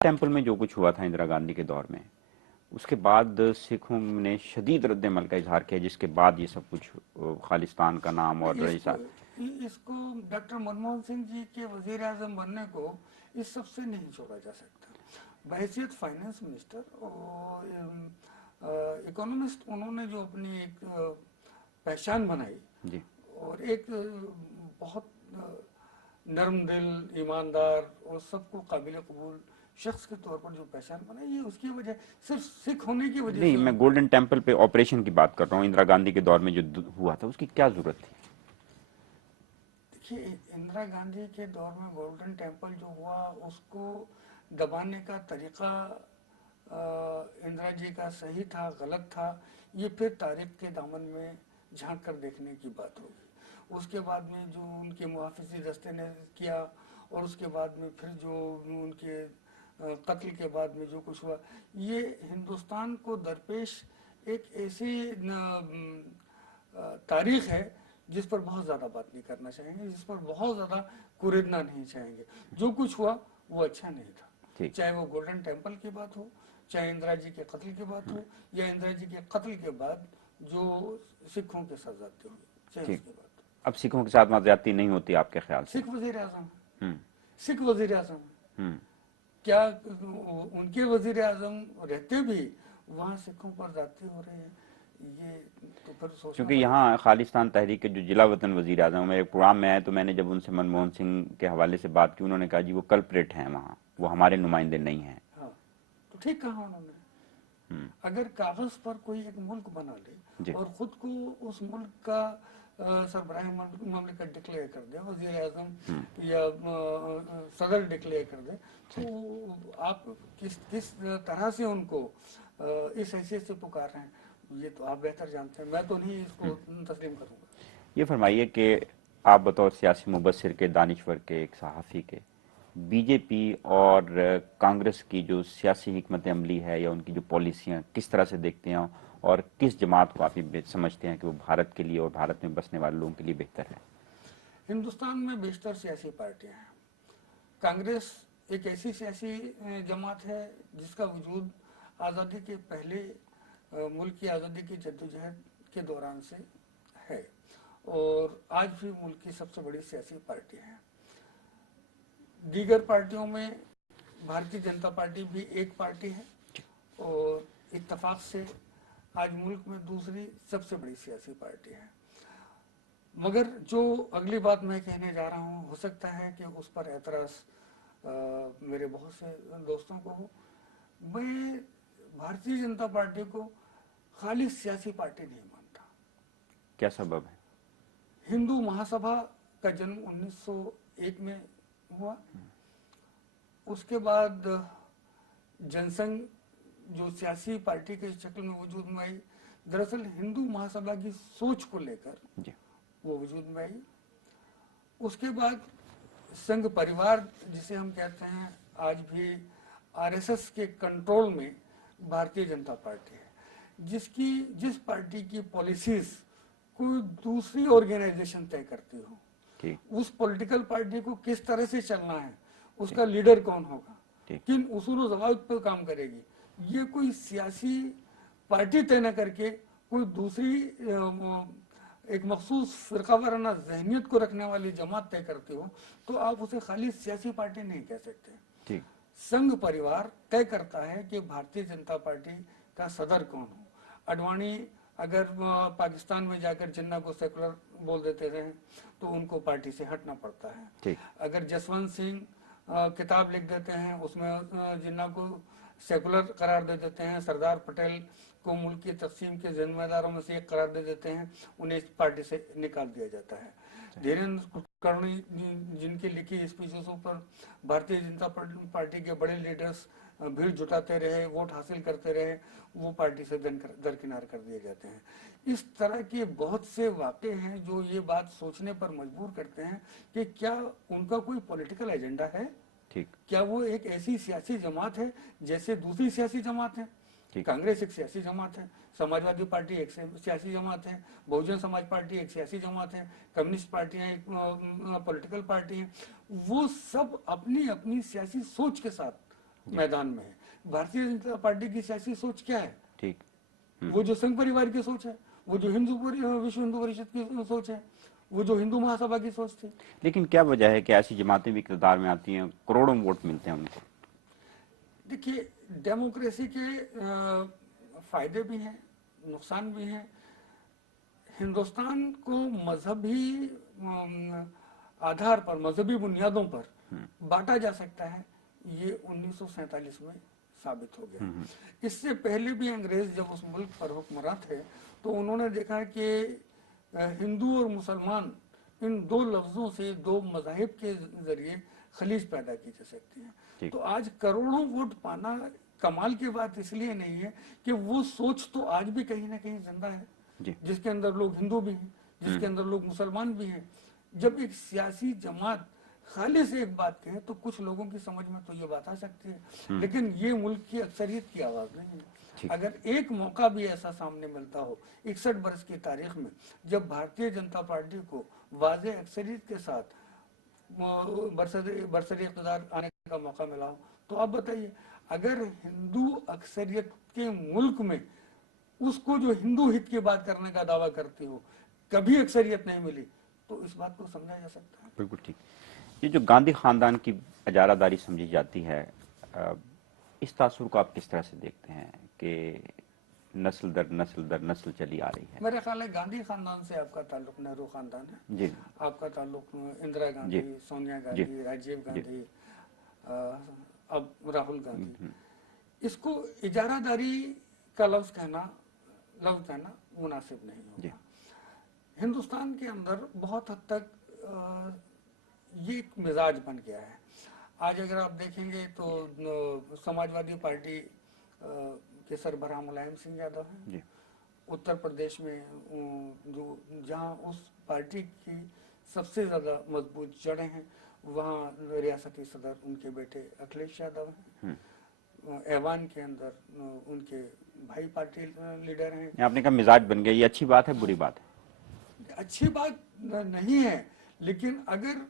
Temple में जो कुछ हुआ था इंदिरा गांधी के दौर में, उसके बाद सिखों ने शदीद रद्द-ए-अमल का इजहार किया, जिसके बाद ये सब कुछ खालिस्तान का नाम और इसको ऐसा। इसको डॉक्टर मनमोहन सिंह जी के वजीर आजम बनने को इस सबसे नहीं छोड़ा जा सकता। बहैसियत फाइनेंस मिनिस्टर और इकोनॉमिस्ट उन्होंने जो अपनी एक पहचान बनाई जी और एक बहुत नर्म दिल, ईमानदार और सबको काबिल कबूल शख्स के तौर पर जो पहचान बनाई, ये उसकी वजह सिर्फ सिख होने की वजह नहीं, से मैं गोल्डन टेम्पल पे ऑपरेशन की बात कर रहा हूँ। इंदिरा गांधी के दौर में जो हुआ था, उसकी क्या जरूरत थी? देखिए, इंदिरा गांधी के दौर में गोल्डन टेम्पल जो हुआ, उसको दबाने का तरीका इंदिरा जी का सही था गलत था, ये फिर तारीख के दामन में झांक कर देखने की बात होगी। उसके बाद में जो उनके मुहाफिजी दस्ते ने किया और उसके बाद में फिर जो उनके कत्ल के बाद में जो कुछ हुआ, ये हिंदुस्तान को दरपेश एक ऐसी तारीख है जिस पर बहुत ज़्यादा बात नहीं करना चाहेंगे, जिस पर बहुत ज़्यादा कुरेदना नहीं चाहेंगे। जो कुछ हुआ वो अच्छा नहीं था, ठीक। चाहे वो गोल्डन टेम्पल की बात हो, चाहे इंदिरा जी के कत्ल की बात हो, या इंदिरा जी के कत्ल के बाद जो सिखों के साथ ज्यादती हुई, चाहे ठीक। उसकी बात हो। अब सिखों के साथ वहाँ ज्यादती नहीं होती आपके ख्याल से? सिख वजीर आजम, हम्म। सिख वजीर आजम, हम्म। क्या उनके वजीर आजम रहते भी वहाँ सिखों पर ज्यादती हो रही है? ये तो फिर सोचना क्योंकि पड़ेगा। यहाँ खालिस्तान तहरीक के जो जिला वतन वजीर आजम, मेरे प्रोग्राम में आए तो मैंने जब उनसे मनमोहन सिंह के हवाले से बात की, उन्होंने कहा जी वो कल्प्रेट हैं वहाँ, वो हमारे नुमाइंदे नहीं हैं। हाँ, तो ठीक कहा उन्होंने। अगर कागज पर कोई एक मुल्क बना ले जी और खुद को उस मुल्क का सरबराह ममलिकत डिक्लेयर कर दे, वजीर आजम या सदर डिक्लेयर कर दे, तो आप किस किस तरह से उनको इस हैसियत से पुकार रहे हैं, ये तो आप बेहतर जानते हैं। मैं तो नहीं इसको तस्लीम करूंगा। ये फरमाइए कि आप बतौर सियासी मुबस्सिर के, दानिश्वर के, एक सहाफ़ी के, बीजेपी और कांग्रेस की जो सियासी हिकमत अमली है या उनकी जो पॉलिसियाँ किस तरह से देखते हैं, और किस जमात को आप ये समझते हैं कि वो भारत के लिए और भारत में बसने वाले लोगों के लिए बेहतर है? हिंदुस्तान में बेशतर सियासी पार्टियां हैं। कांग्रेस एक ऐसी सियासी जमात है जिसका वजूद आज़ादी के पहले मुल्क की आज़ादी की जद्दोजहद के दौरान से है और आज भी मुल्क की सबसे बड़ी सियासी पार्टी है। दीगर पार्टियों में भारतीय जनता पार्टी भी एक पार्टी है और इत्तफाक से आज मुल्क में दूसरी सबसे बड़ी सियासी पार्टी है। मगर जो अगली बात मैं कहने जा रहा हूँ, हो सकता है कि उस पर एतराज़ मेरे बहुत से दोस्तों को हो। मैं भारतीय जनता पार्टी को खाली सियासी पार्टी नहीं मानता। क्या सबब है? हिंदू महासभा का जन्म 1901 में हुआ। उसके बाद जनसंघ जो सियासी पार्टी के शक्ल में वजूद में आई, दरअसल हिंदू महासभा की सोच को लेकर जी वो वजूद में आई। उसके बाद संघ परिवार जिसे हम कहते हैं, आज भी आरएसएस के कंट्रोल में भारतीय जनता पार्टी है, जिस पार्टी की पॉलिसीज कोई दूसरी ऑर्गेनाइजेशन तय करती हो। ठीक उस पॉलिटिकल पार्टी को किस तरह से चलना है, उसका लीडर कौन होगा, किन उसूल ज़वाबित पर काम करेगी, ये कोई सियासी पार्टी तय न करके कोई दूसरी एक मखसूस फ़िरका वाराना जहनीत को रखने वाली जमात तय करती हो, तो आप उसे खाली सियासी पार्टी नहीं कह सकते। ठीक संघ परिवार तय करता है कि भारतीय जनता पार्टी का सदर कौन हो। अडवाणी अगर पाकिस्तान में जाकर जिन्ना को सेकुलर बोल देते रहे तो उनको पार्टी से हटना पड़ता है। ठीक अगर जसवंत सिंह किताब लिख देते हैं, उसमें जिन्ना को सेकुलर करार दे देते हैं, सरदार पटेल को मुल्क की तकसीम के जिम्मेदारों में से एक करार दे देते हैं, उन्हें इस पार्टी से निकाल दिया जाता है। धीरेन्द्र कुलकर्णी जिनकी लिखी स्पीचों पर भारतीय जनता पार्टी के बड़े लीडर्स भीड़ जुटाते रहे, वोट हासिल करते रहे, वो पार्टी से दरकिनार कर दिए जाते हैं। इस तरह के बहुत से वाक़े हैं जो ये बात सोचने पर मजबूर करते हैं कि क्या उनका कोई पॉलिटिकल एजेंडा है, ठीक क्या वो एक ऐसी सियासी जमात है जैसे दूसरी सियासी जमात है। कांग्रेस एक सियासी जमात है, समाजवादी पार्टी एक सियासी जमात है, बहुजन समाज पार्टी एक सियासी जमात है, कम्युनिस्ट पार्टियां एक पॉलिटिकल पार्टी हैं। वो सब अपनी अपनी सियासी सोच के साथ मैदान में है। भारतीय जनता पार्टी की सियासी सोच क्या है? ठीक। वो जो संघ परिवार की सोच है, वो जो विश्व हिंदू परिषद की सोच है, वो जो हिंदू महासभा की सोच थी। लेकिन क्या वजह है कि ऐसी जमातें भी इक़्तिदार में आती हैं, करोड़ों वोट मिलते हैं उनको? देखिए, डेमोक्रेसी के फायदे भी हैं, नुकसान भी हैं। हिंदुस्तान को मजहबी आधार पर, मजहबी बुनियादों पर बांटा जा सकता है, ये 1947 में साबित हो गया। इससे पहले भी अंग्रेज जब उस मुल्क पर हुक्मरान थे तो उन्होंने देखा कि हिंदू और मुसलमान, इन दो लफ्जों से, दो मजाहिब के जरिए खलीज पैदा की जा सकती है। तो आज करोड़ों वोट पाना कमाल की बात इसलिए नहीं है कि वो सोच तो आज भी कहीं ना कहीं जिंदा है, जिसके अंदर लोग हिंदू भी हैं, जिसके अंदर लोग मुसलमान भी हैं। जब एक सियासी जमात खाली से एक बात कहे तो कुछ लोगों की समझ में तो ये बात आ सकती है, लेकिन ये मुल्क की अक्सरियत की आवाज नहीं है। अगर एक मौका भी ऐसा सामने मिलता हो 61 बरस की तारीख में, जब भारतीय जनता पार्टी को वाज़े अक्सरियत के साथ बरसरी इक़्तिदार आने का मौका मिला हो, तो आप बताइए, अगर हिंदू अक्सरियत के मुल्क में उसको जो हिंदू हित की बात करने का दावा करती हो कभी अक्सरियत नहीं मिली, तो इस बात को समझा जा सकता है। बिल्कुल ठीक। ये जो गांधी खानदान की इजारादारी समझी जाती है, इस तासुर को आप किस तरह से देखते हैं कि नस्ल दर नस्ल चली आ रही है? मेरा ख्याल है गांधी खानदान से आपका ताल्लुक नेहरू खानदान है जी। आपका ताल्लुक इंदिरा गांधी, सोनिया गांधी, राजीव गांधी, अब राहुल गांधी। इसको इजारादारी का लफ्ज कहना मुनासिब नहीं होगा। हिंदुस्तान के अंदर बहुत हद तक ये एक मिजाज बन गया है। आज अगर आप देखेंगे तो समाजवादी पार्टी के सरबराह मुलायम सिंह यादव हैं। उत्तर प्रदेश में जो जहां उस पार्टी की सबसे ज्यादा मजबूत जड़ें हैं, वहाँ रियासती सदर उनके बेटे अखिलेश यादव हैं। ऐवान के अंदर उनके भाई पार्टी लीडर हैं। आपने कहा मिजाज बन गया, ये अच्छी बात है बुरी बात है? अच्छी बात नहीं है, लेकिन अगर